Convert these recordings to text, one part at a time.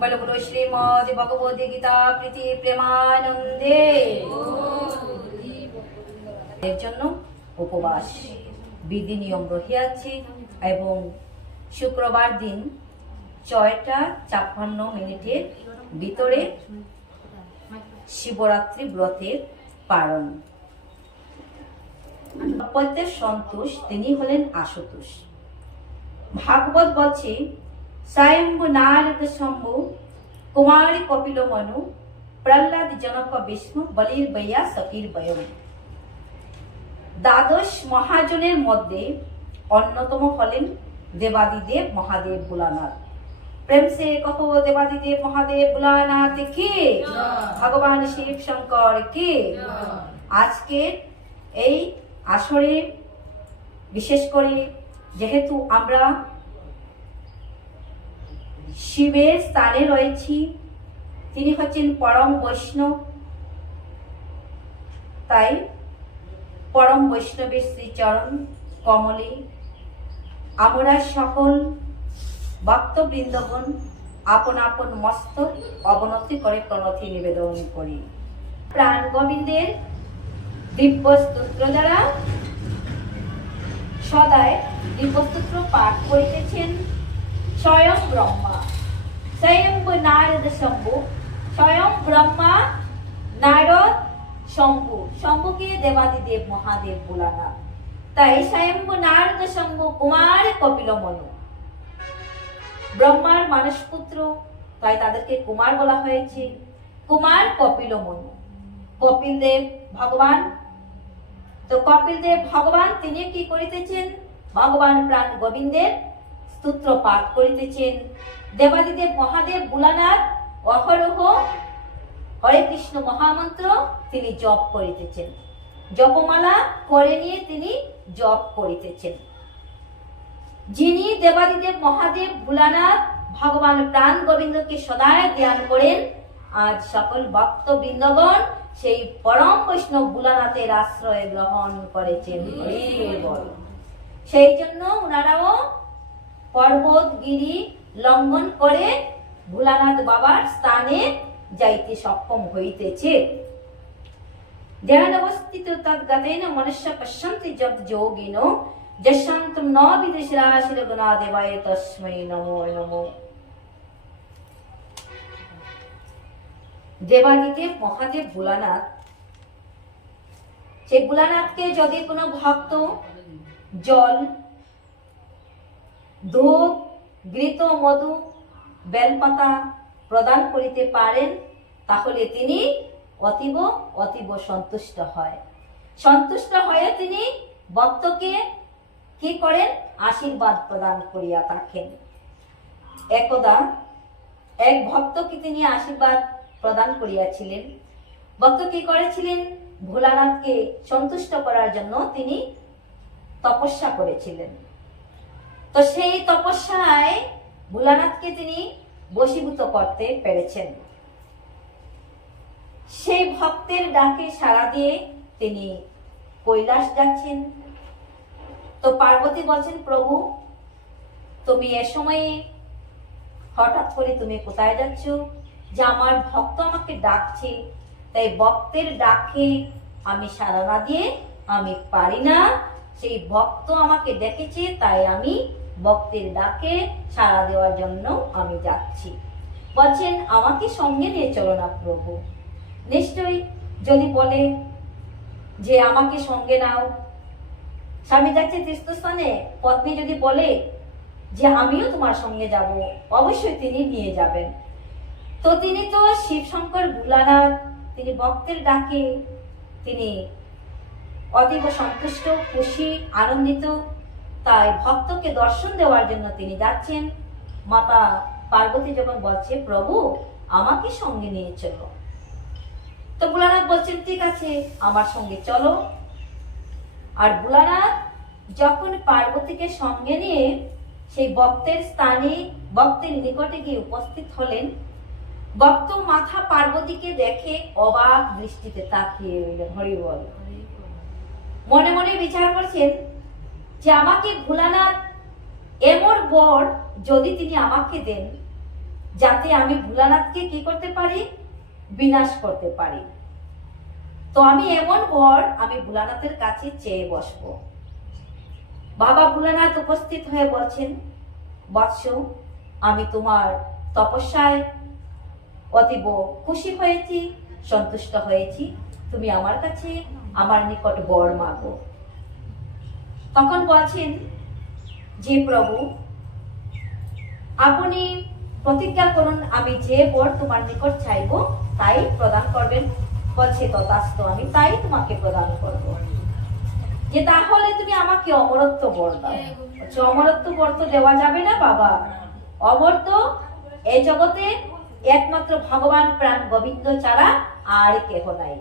বলো বলো শ্রীমদ ভগবতী গীতা প্রীতি প্রেমানন্দে এর জন্য উপবাস বিধি নিয়ম রহিয়াছে এবং শুক্রবার দিন ছয়টা ছাপ্পান্ন মিনিটের ভিতরে শিবরাত্রি ব্রতের পালন। প্রত্যেক সন্তোষ তিনি হলেন আশুতোষ। ভাগবত বলছে স্বয়ম্ভু নারদ শম্ভু কুমারী কপিল মনু প্রহ্লাদ জনক বিষ্ণু বলির বৈয়া সকির বয়ম দ্বাদশ মহাজনের মধ্যে অন্যতম হলেন দেবাদিদেব মহাদেব ভোলানাথ। প্রেম সে কহো দেবাদিদেব মহাদেব ভোলানাথ কে? ভগবান শিব শঙ্কর কে? আজকে এই আসরে, বিশেষ করে যেহেতু আমরা শিবের স্থানে রয়েছি, তিনি হচ্ছেন পরম বৈষ্ণব। তাই পরম বৈষ্ণবের শ্রীচরণ কমলে আমরা সকল ভক্তবৃন্দগণ আপন আপন মস্তক অবনতি করে প্রণতি নিবেদন করি। প্রাণ গোবিন্দের দিব্য স্তোত্র দ্বারা সদায় দিব্যস্তোত্র পাঠ করিতেছেন, স্বয়ং ব্রহ্মা। স্বয়ং নারদ শম্ভু। স্বয়ং ব্রহ্মা, নারদ শম্ভু। শম্ভুকে দেবাদিদেব মহাদেব বোলানা তাই স্বয়ং নারদ শম্ভু কুমার কপিল মনু ব্রহ্মার মানস পুত্র তাই তাদেরকে কুমার বলা হয়েছে। কুমার কপিল মনু কপিল দেব ভগবান তো কপিল দেব ভগবান, তিনি কি করিতেছেন? ভগবান প্রাণ গোবিন্দের স্তোত্র পাঠ করিতেছেন। দেবাদিদেব মহাদেব বুলানাথ অহরহ হরে কৃষ্ণ মহামন্ত্র তিনি জপ করিতেছেন। জপমালা করে নিয়ে তিনি জপ করিতেছেন। যিনি দেবাদিদেব মহাদেব ভোলানাথ, ভগবান প্রাণ গোবিন্দকে সদায় ধ্যান করেন, আজ সকল ভক্ত বৃন্দগণ সেই পরম বৈষ্ণব ভোলানাথের আশ্রয় গ্রহণ করেছেন সেই জন্য ওনারাও পর্বত, গিরি লঙ্ঘন করে ভোলানাথ বাবার স্থানে যাইতে সক্ষম হইতেছে। ধ্যান অবস্থিত তদ্গতেন মনুষ্য পশ্যন্তি যত যোগিনো যশান্তম ন বিদেশরাশির গুণা দেবায় তস্মৈ নমো নমো। দেবাদিদেব, মহাদেব, ভোলানাথ। সেই ভোলানাথকে যদি কোনো ভক্ত জল, ধূপ, ঘৃত, মধু, বেলপাতা প্রদান করিতে পারেন, তাহলে তিনি অতীব অতীব সন্তুষ্ট হয়। সন্তুষ্ট হয়ে তিনি ভক্তকে কি করেন? আশীর্বাদ প্রদান করিয়া থাকেন। একদা এক ভক্তকে তিনি আশীর্বাদ প্রদান করিয়াছিলেন। ভক্ত কি করেছিলেন? ভোলানাথকে সন্তুষ্ট করার জন্য তিনি তপস্যা করেছিলেন। তো সেই তপস্যায় ভোলানাথকে তিনি বশীভূত করতে পেরেছেন। সেই ভক্তের ডাকে সাড়া দিয়ে তিনি কৈলাস যাচ্ছেন। তো পার্বতী বলছেন, প্রভু, তুমি এ সময়ে হঠাৎ করে তুমি কোথায় যাচ্ছ? যে আমার ভক্ত আমাকে ডাকছে, তাই ভক্তের ডাকে আমি সাড়া না দিয়ে আমি পারি না। সেই ভক্ত আমাকে ডেকেছে তাই আমি ভক্তের ডাকে সাড়া দেওয়ার জন্য আমি যাচ্ছি। বলছেন, আমাকে সঙ্গে নিয়ে চলো না প্রভু। নিশ্চয়ই যদি বলে যে আমাকে সঙ্গে নাও, স্বামী যাচ্ছে তীর্থস্থানে, পত্নী যদি বলে যে আমিও তোমার সঙ্গে যাব, অবশ্যই তিনি নিয়ে যাবেন। তো তিনি তো শিব শঙ্কর ভোলানাথ তিনি ভক্তের ডাকে, তিনি অতীব সন্তুষ্ট খুশি, আনন্দিত। তাই ভক্তকে দর্শন দেওয়ার জন্য তিনি যাচ্ছেন। মাতা পার্বতী যখন বলছে, প্রভু, আমাকে সঙ্গে নিয়ে চলো। তো ভোলানাথ বলছেন, ঠিক আছে, আমার সঙ্গে চলো। আর ভোলানাথ যখন পার্বতীকে সঙ্গে নিয়ে সেই ভক্তের স্থানে, ভক্তের নিকটে গিয়ে উপস্থিত হলেন ভক্ত মাথা পার্বতীকে দেখে অবাক দৃষ্টিতে তাকিয়ে রইলেন হরি বল মনে মনে বিচার করছেন যে আমাকে ভোলানাথ এমন বর যদি তিনি আমাকে দেন, যাতে আমি ভোলানাথকে কি করতে পারি? বিনাশ করতে পারি। তো আমি এমন বর, আমি ভোলানাথের কাছে চেয়ে বসবো। বাবা ভোলানাথ উপস্থিত হয়ে বলছেন, বৎস, আমি তোমার তপস্যায় অতীব খুশি হয়েছি, সন্তুষ্ট হয়েছি। তুমি আমার কাছে আমার নিকট বর মাগো। তখন বলছেন যে প্রভু, আপনি প্রতিজ্ঞা করুন, আমি যে বর তোমার নিকট চাইব, তাই প্রদান করবেন। বলছে, তথাস্ত, আমি তাই তোমাকে প্রদান করব। যে তাহলে তুমি আমাকে অমরত্ব বর দাও। অমরত্ব বর তো দেওয়া যাবে না বাবা। অমর তো এই জগতে একমাত্র ভগবান প্রাণ গোবিন্দ ছাড়া আর কেহ নাই।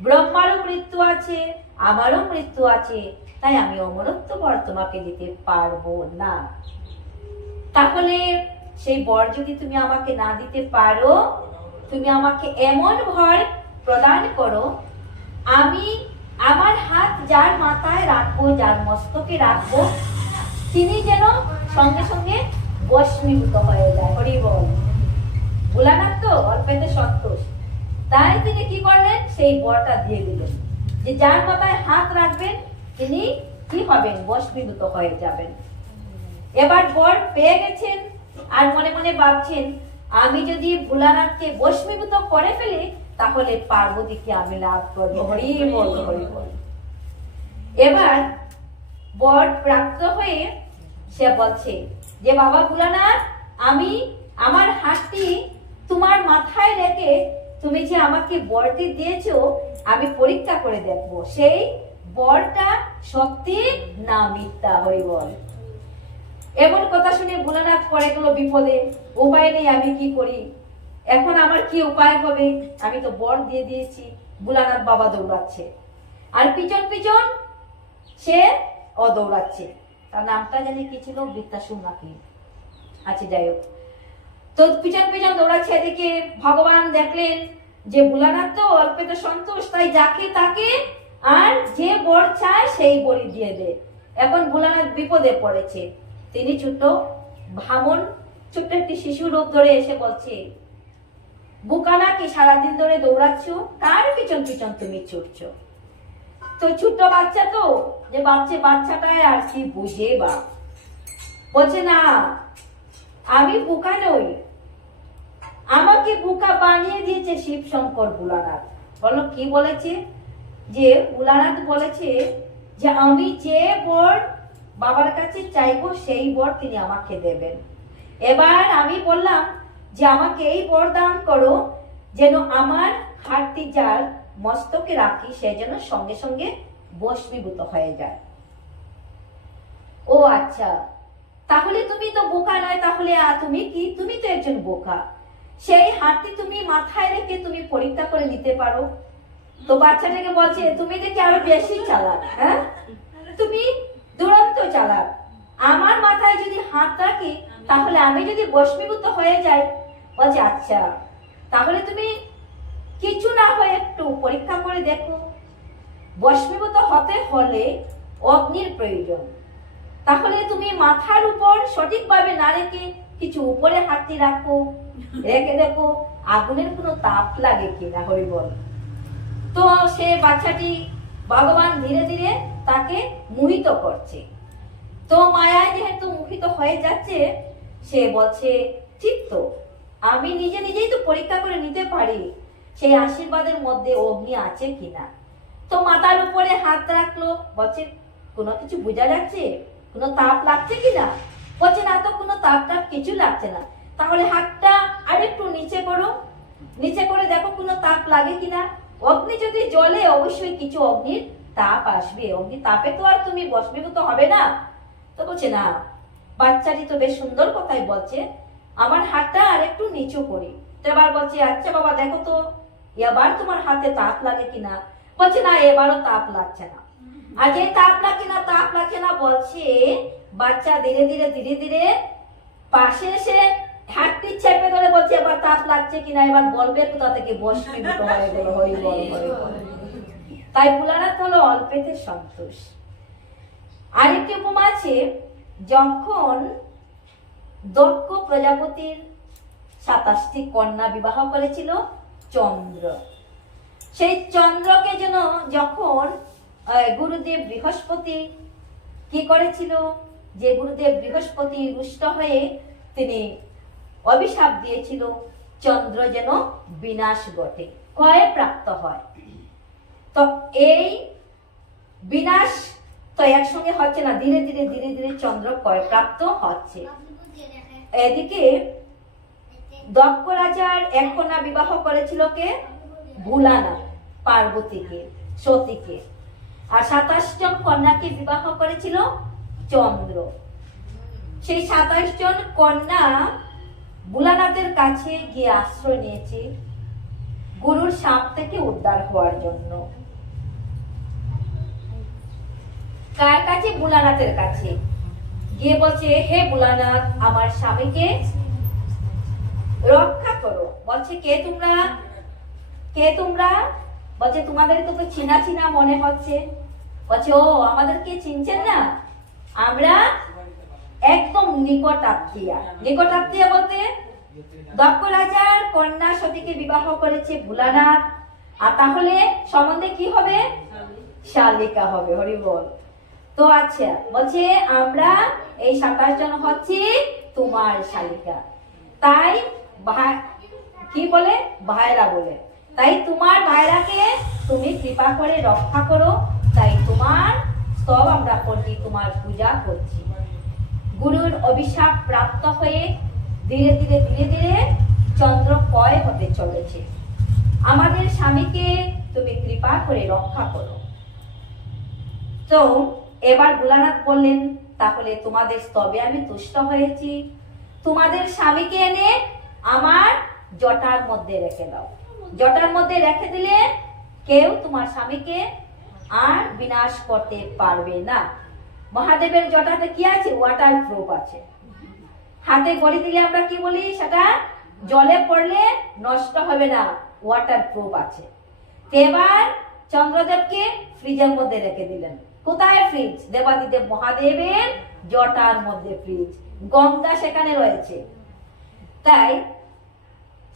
ব্রহ্মারও মৃত্যু আছে, আমারও মৃত্যু আছে, তাই আমি অমরত্ব বর তোমাকে দিতে পারব না। তাহলে সেই বর যদি তুমি আমাকে না দিতে পারো, তুমি আমাকে এমন ভয় প্রদান করো, আমি আমার হাত যার মাথায় রাখব, যার মস্তকে রাখব, তিনি যেন সঙ্গে সঙ্গে বস্মীভূত হয়ে যায়। হরি বল। ভোলানাথ তো অল্পেতে সন্তোষ। তাই তিনি কি করলেন? সেই বরটা দিয়ে দিলেন। যে যার মাথায় হাত রাখবেন, তিনি কি হবেন? বস্মীভূত হয়ে যাবেন। এবার বর পেয়ে গেছেন আর মনে মনে ভাবছেন, আমি যদি ভোলানাথকে বস্মীভূত করে ফেলি, তাহলে পার্বতীকে আমি লাভ করব। হরি বল। এবার বর প্রাপ্ত হয়ে সে বলছে, যে বাবা ভোলানাথ, আমি আমার হাতটি তোমার মাথায় রেখে তুমি যে আমাকে বরটি দিয়েছ, আমি পরীক্ষা করে দেখব। সেই বরটা সত্যি না মিথ্যা বল। এমন কথা শুনে ভোলানাথ পড়ে গেল বিপদে। উপায় নেই, আমি কি করি? এখন আমার কি উপায় হবে? আমি তো বর দিয়ে দিয়েছি, ভোলানাথ বাবা দৌড়াচ্ছে। আর পিছন পিছন সে ও দৌড়াচ্ছে তার নামটা জানি কি ছিল বৃত্তাসুর নাকি। আচ্ছা যাই হোক। তো পিছন পিছন দৌড়াচ্ছে এদিকে। ভগবান দেখলেন যে ভোলানাথ তো অল্পে তো সন্তোষ, তাই যাকে তাকে আর যে বর চায় সেই বড়ি দিয়ে দে। এখন ভোলানাথ বিপদে পড়েছে। তিনি ছোট্ট ভামন, ছোট্ট একটি শিশু রূপ ধরে এসে বলছে, বুকানা কি সারাদিন ধরে দৌড়াচ্ছ? কার পিছন পিছন তুমি ছুটছো। তো ছোট্ট বাচ্চা তো, যে বাচ্চা, বাচ্চাটায় আর কি বুঝে বা। বলছে, না, আমি বোকা নই। আমাকে বোকা বানিয়ে দিয়েছে শিব শঙ্কর বুলানাথ। বলো, কি বলেছে? যে বুলানাথ বলেছে যে, আমি যে বর বাবার কাছে চাইব, সেই বর তিনি আমাকে দেবেন। এবার আমি বললাম যে, আমাকে এই বর দান করো, যেন আমার হাতটি যার মস্তকে রাখি, সে যেন সঙ্গে সঙ্গে বস্মীভূত হয়ে যায়। ও আচ্ছা তাহলে তুমি তো বোকা নয়, তাহলে তুমি কি? তুমি তো একজন বোকা। সেই হাতটি তুমি মাথায় রেখে তুমি পরীক্ষা করে নিতে পারো। তো বাচ্চাটাকে বলছে, তুমি দেখি আরও বেশি চালাক হ্যাঁ? তুমি দুরন্ত চালাক। আমার মাথায় যদি হাত রাখি তাহলে আমি যদি বস্মীভূত হয়ে যাই। বলছে আচ্ছা তাহলে তুমি কিছু না হয়ে একটু পরীক্ষা করে দেখো। বস্মীভূত হতে হলে অগ্নির প্রয়োজন। তাহলে তুমি মাথার উপর সঠিকভাবে না রেখে কিছু উপরে হাতটি রাখো রেখে দেখো, আগুনের কোনো তাপ লাগে কিনা, হরি বল। তো সে বাচ্চাটি ভগবান ধীরে ধীরে তাকে মোহিত করছে। তো মায়ায় যেহেতু মোহিত হয়ে যাচ্ছে, সে বলছে, ঠিক তো, আমি নিজে নিজেই তো পরীক্ষা করে নিতে পারি, সেই আশীর্বাদের মধ্যে অগ্নি আছে কিনা? তো মাথার উপরে হাত রাখল, বলছে, কোনো কিছু বোঝা যাচ্ছে? কোনো তাপ লাগছে কিনা? বলছে না তো কোনো তাপ টাপ কিছু লাগছে না। তাহলে হাতটা আরেকটু নিচে করো। নিচে করে দেখো কোনো তাপ লাগে কিনা। অগ্নি যদি জ্বলে অবশ্যই কিছু অগ্নির তাপ আসবে। অগ্নি তাপে তো আর তুমি বস্মীভূত হবে না। তো বলছে, না, বাচ্চাটি তো বেশ সুন্দর কথাই বলছে। আমার হাতটা আর একটু নিচু করি। তো এবার বলছে আচ্ছা বাবা, দেখো তো, এবার তোমার হাতে তাপ লাগে কিনা? বলছে, না, এবারও তাপ লাগছে না। আর যে তাপ লাগছে না, তাপ লাগছে না, বলছে বাচ্চা ধীরে ধীরে ধীরে ধীরে পাশে এসে হাতটি চেপে ধরে বলছে, এবার তাপ লাগছে কিনা? এবার বলবে কোথা থেকে? বসবে তাই ভোলানাথ হলো অল্পেতে সন্তোষ। আরেকটি উপমা আছে, যখন দক্ষ প্রজাপতির সাতাশটি কন্যা বিবাহ করেছিল চন্দ্র। সেই চন্দ্রকে যেন যখন গুরুদেব বৃহস্পতি কি করেছিল? যে গুরুদেব বৃহস্পতি রুষ্ট হয়ে তিনি অভিশাপ দিয়েছিল, চন্দ্র যেন বিনাশ ঘটে, ক্ষয়ে প্রাপ্ত হয়। তো এই বিনাশ তো একসঙ্গে হচ্ছে না, ধীরে ধীরে ধীরে ধীরে চন্দ্র ক্ষয় প্রাপ্ত হচ্ছে। এদিকে দক্ষ রাজার এক কন্যা বিবাহ করেছিল কে? ভুলানা, পার্বতীকে, সতীকে। আর সাতাশ জন কন্যাকে বিবাহ করেছিল চন্দ্র। সেই সাতাশ জন কন্যা ভোলানাথের কাছে গিয়ে আশ্রয় নিয়েছে। গুরুর সাপ থেকে উদ্ধার হওয়ার জন্য। কার কাছে? ভোলানাথের কাছে। গিয়ে বলছে, হে ভোলানাথ, আমার স্বামীকে রক্ষা করো। বলছে, কে তোমরা? কে তোমরা? বলছে তোমাদেরকে তো চিনা চিনা মনে হচ্ছে। বলছে, ও আমাদেরকে চিনছেন না? আমরা একদম নিকট আত্মীয়া নিকট আত্মীয়া বলতে দক্ষ রাজার কন্যা সতীকে বিবাহ করেছে ভোলানাথ। আর তাহলে সম্বন্ধে কি হবে? শালিকা হবে হরি বল তো আচ্ছা বলছে আমরা এই সাতাশ জন হচ্ছি তোমার শালিকা। তাই কি বলে? ভাইরা বলে। তাই তোমার ভাইরাকে তুমি কৃপা করে রক্ষা করো। তাই তোমার স্তব আমরা করছি তোমার পূজা করছি। গুরুর অভিশাপ প্রাপ্ত হয়ে ধীরে ধীরে ধীরে ধীরে চন্দ্র ক্ষয় হতে চলেছে। আমাদের স্বামীকে তুমি কৃপা করে রক্ষা করো। তো, এবার গুলানাথ বললেন, তাহলে তোমাদের স্তবে আমি তুষ্ট হয়েছি। তোমাদের স্বামীকে এনে আমার জটার মধ্যে রেখে দাও। জটার মধ্যে রেখে দিলে কেউ তোমার স্বামীকে আর বিনাশ করতে পারবে না। মহাদেবের জটাতে কি আছে? ওয়াটার প্রুফ আছে। হাতে গড়ি দিলে আমরা কি বলি সেটা? জলে পড়লে নষ্ট হবে না ওয়াটার প্রুফ আছে। এবার চন্দ্রদেবকে ফ্রিজের মধ্যে রেখে দিলেন। কোথায় ফ্রিজ দেবাদিদেব মহাদেবের জটার মধ্যে ফ্রিজ গঙ্গা সেখানে রয়েছে। তাই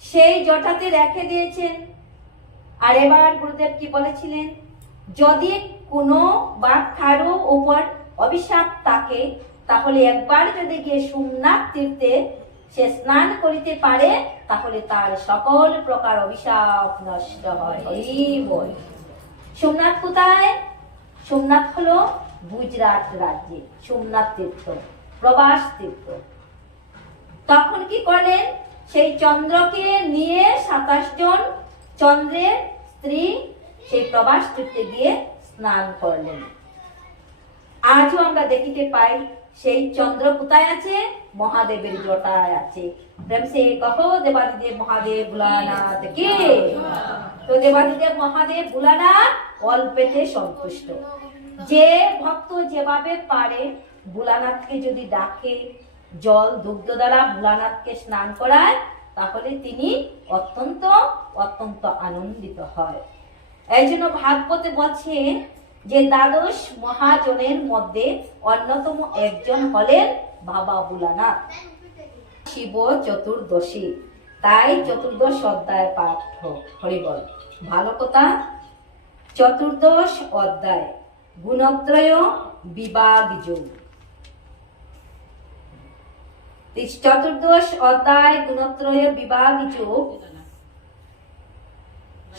সেই জটাতে রেখে দিয়েছেন। আর এবার গুরুদেব কি বলেছিলেন? যদি কোনো বা কারও উপর অভিশাপ থাকে, তাহলে একবার যদি গিয়ে সোমনাথ তীর্থে সে স্নান করিতে পারে, তাহলে তার সকল প্রকার অভিশাপ নষ্ট হয়। সোমনাথ কোথায়? সোমনাথ হলো গুজরাট রাজ্যে, সোমনাথ তীর্থ, প্রবাস তীর্থ। তখন কি করলেন? সেই চন্দ্রকে নিয়ে সাতাশ জন চন্দ্রের স্ত্রী সেই প্রবাস তীর্থে গিয়ে স্নান করলেন। আজও আমরা দেখিতে পাই, সেই চন্দ্র কোথায় আছে? মহাদেবের জটায় আছে। প্রেম সে মহাদেব কে? তো মহাদেব অল্পেতে সন্তুষ্ট। যে ভক্ত যেভাবে পারে, ভোলানাথকে যদি ডাকে, জল দুগ্ধ দ্বারা ভোলানাথকে স্নান করায়, তাহলে তিনি অত্যন্ত অত্যন্ত আনন্দিত হয়। এই জন্য ভাগবতে বলছে যে দ্বাদশ মহাজনের মধ্যে অন্যতম একজন হলেন বাবা ভোলানাথ। শিব চতুর্দশী। তাই চতুর্দশ অধ্যায় পাঠ হরিবল ভালো কথা? চতুর্দশ অধ্যায়। গুণত্রয় বিভাগ যোগ চতুর্দশ অধ্যায় গুণত্রয় বিভাগ যোগ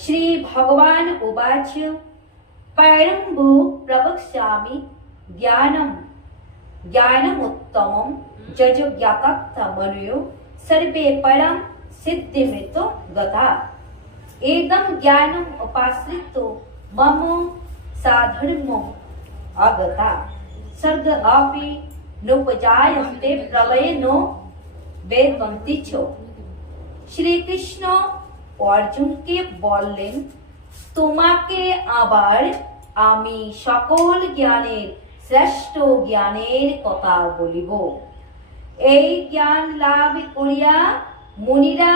श्री भगवान उवाच पैरम्बो प्रवक्ष्यामि ज्ञानम्। ज्ञानमुत्तमं हम्म। जजज्ञाकक्तमनुयो सर्वे परम सिद्धिमित गता। एकदम ज्ञान उपाश्रित तो मम साधर्म अगता सर्ग अपि नोपजायन्ते प्रलयनो छो श्री कृष्ण অর্জুনকে বললেন, তোমাকে আবার আমি সকল জ্ঞানের, শ্রেষ্ঠ জ্ঞানের কথা বলিব। এই জ্ঞান লাভ করিয়া মুনিরা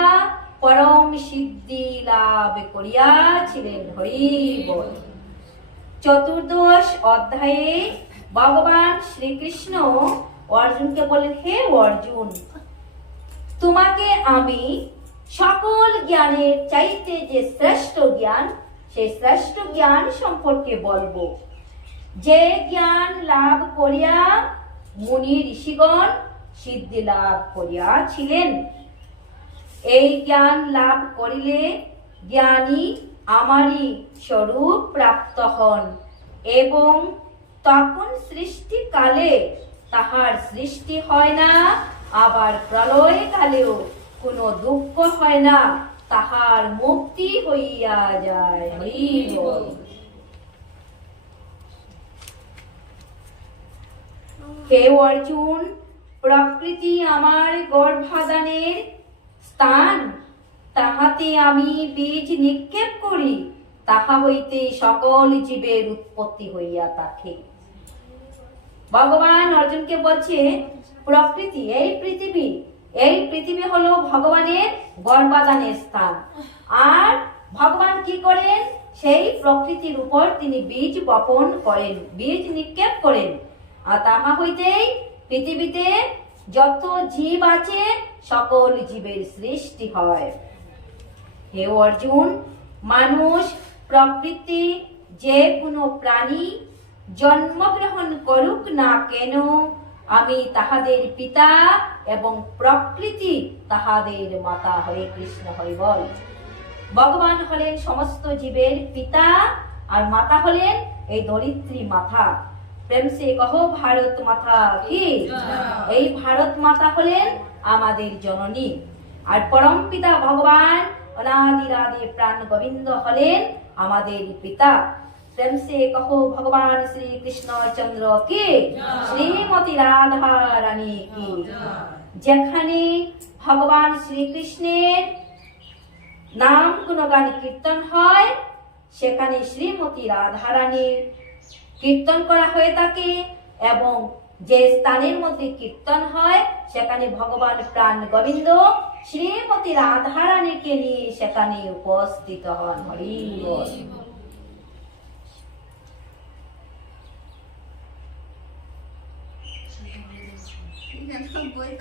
পরম সিদ্ধি লাভ করিয়াছিলেন হরি বল চতুর্দশ অধ্যায়ে ভগবান শ্রীকৃষ্ণ অর্জুনকে বলেন হে অর্জুন, তোমাকে আমি সকল জ্ঞানের চাইতে যে শ্রেষ্ঠ জ্ঞান সেই শ্রেষ্ঠ জ্ঞান সম্পর্কে বলব। যে জ্ঞান লাভ করিয়া মুনি ঋষিগণ সিদ্ধি লাভ করিয়াছিলেন। এই জ্ঞান লাভ করিলে জ্ঞানী আমারই স্বরূপ প্রাপ্ত হন এবং তখন সৃষ্টিকালে তাহার সৃষ্টি হয় না, আবার প্রলয় কালেও কোনো দুঃখ হয় না, তাহার মুক্তি হইয়া যায়। হে অর্জুন, প্রকৃতি আমার গর্ভাধানের স্থান। তাহাতে আমি বীজ নিক্ষেপ করি, তাহা হইতে সকল জীবের উৎপত্তি হইয়া থাকে। ভগবান অর্জুনকে বলছে, প্রকৃতি, এই পৃথিবী এই পৃথিবী হলো ভগবানের গর্ভাধানের স্থান। আর ভগবান কি করেন? সেই প্রকৃতির উপর তিনি বীজ বপন করেন, বীজ নিক্ষেপ করেন। আর তাহা হইতেই পৃথিবীতে যত জীব আছে, সকল জীবের সৃষ্টি হয়। হে অর্জুন, মানুষ, প্রকৃতি, যে কোনো প্রাণী জন্মগ্রহণ করুক না কেন আমি তাহাদের পিতা এবং প্রকৃতি তাহাদের মাতা হরে কৃষ্ণ হরি বল। ভগবান হলেন সমস্ত জীবের পিতা, আর মাতা হলেন এই দরিদ্রী মাতা। প্রেম সে কহো, ভারত মাতা কি? এই ভারত মাতা হলেন আমাদের জননী। আর পরম পিতা ভগবান অনাদিরাদি প্রাণ গোবিন্দ হলেন আমাদের পিতা। প্রেম সে কহো ভগবান শ্রী কৃষ্ণ চন্দ্র কি শ্রীমতী রাধা রানী কি যেখানে ভগবান শ্রীকৃষ্ণের নাম গুণগান কীর্তন হয় সেখানে শ্রীমতী রাধারানীর কীর্তন করা হয়ে থাকে এবং যে স্থানের মধ্যে কীর্তন হয় সেখানে ভগবান প্রাণ গোবিন্দ শ্রীমতী রাধারানীকে নিয়ে সেখানে উপস্থিত হন হরি বল।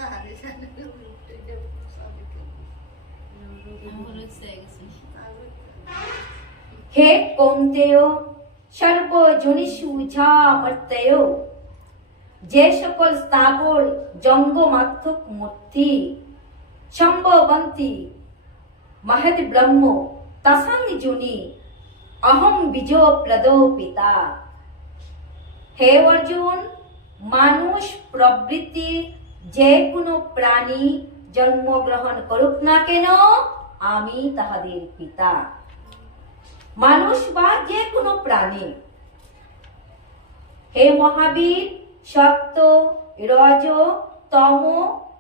হে কৌন্তেয় সর্বজনিষু যা মর্তেয় যে সকল স্থাবর জঙ্গমাত্মক মূর্তি সম্ভবন্তি মহৎ ব্রহ্ম তসং জুনি অহম বিজয় প্রদ পিতা হে অর্জুন মানুষ প্রবৃত্তি যে কোনো প্রাণী জন্মগ্রহণ করুক না কেন, আমি তাহাদের পিতা। মানুষ বা যে কোনো প্রাণী। হে মহাবীর সত্য রজ, তম,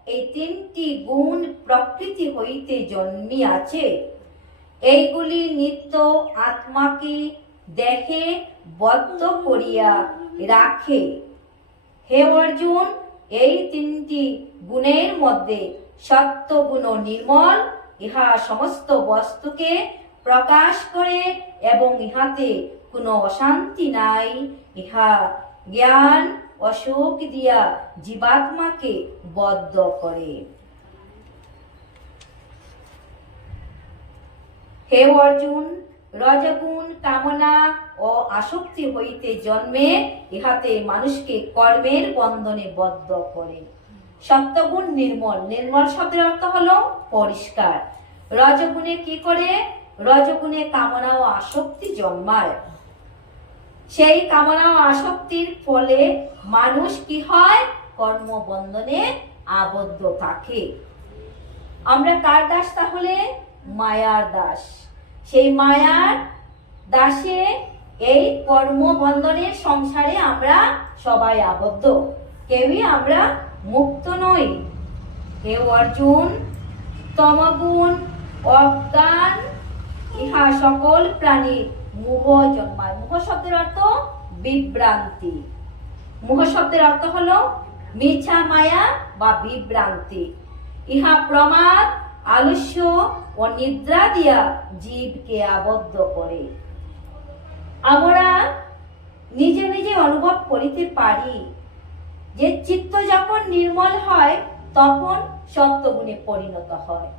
এই তিনটি গুণ প্রকৃতি হইতে জন্মিয়াছে। এইগুলি নিত্য আত্মাকে দেখে বদ্ধ করিয়া রাখে। হে অর্জুন, এই তিনটি গুণের মধ্যে সত্য গুণ নির্মল, ইহা সমস্ত বস্তুকে প্রকাশ করে এবং ইহাতে কোনো অশান্তি নাই। ইহা জ্ঞান অশোক দিয়া জীবাত্মাকে বদ্ধ করে। হে অর্জুন, রজগুণ, কামনা ও আসক্তি হইতে জন্মে ইহাতে মানুষকে কর্মের বন্ধনে বদ্ধ করে। সত্যগুণ নির্মল। নির্মল শব্দের অর্থ হলো পরিষ্কার। রজগুণে কি করে? রজগুণে কামনা ও আসক্তি জন্মায়। সেই কামনা ও আসক্তির ফলে মানুষ কি হয়? কর্মবন্ধনে আবদ্ধ থাকে। আমরা কার দাস তাহলে? মায়ার দাস। সেই মায়ার দাসে এই কর্মবন্ধনের সংসারে আমরা সবাই আবদ্ধ। কেউই আমরা মুক্ত নই। কেউ অর্জুন, তমগুণ অজ্ঞান ইহা সকল প্রাণীর মোহ জন্মায়। মোহ শব্দের অর্থ বিভ্রান্তি। মোহ শব্দের অর্থ হলো মিছা, মায়া বা বিভ্রান্তি। ইহা প্রমাদ, আলস্য ও নিদ্রা দিয়া জীবকে আবদ্ধ করে। আমরা নিজে নিজে অনুভব করিতে পারি যে চিত্ত যখন নির্মল হয়, তখন সত্যগুণে পরিণত হয়।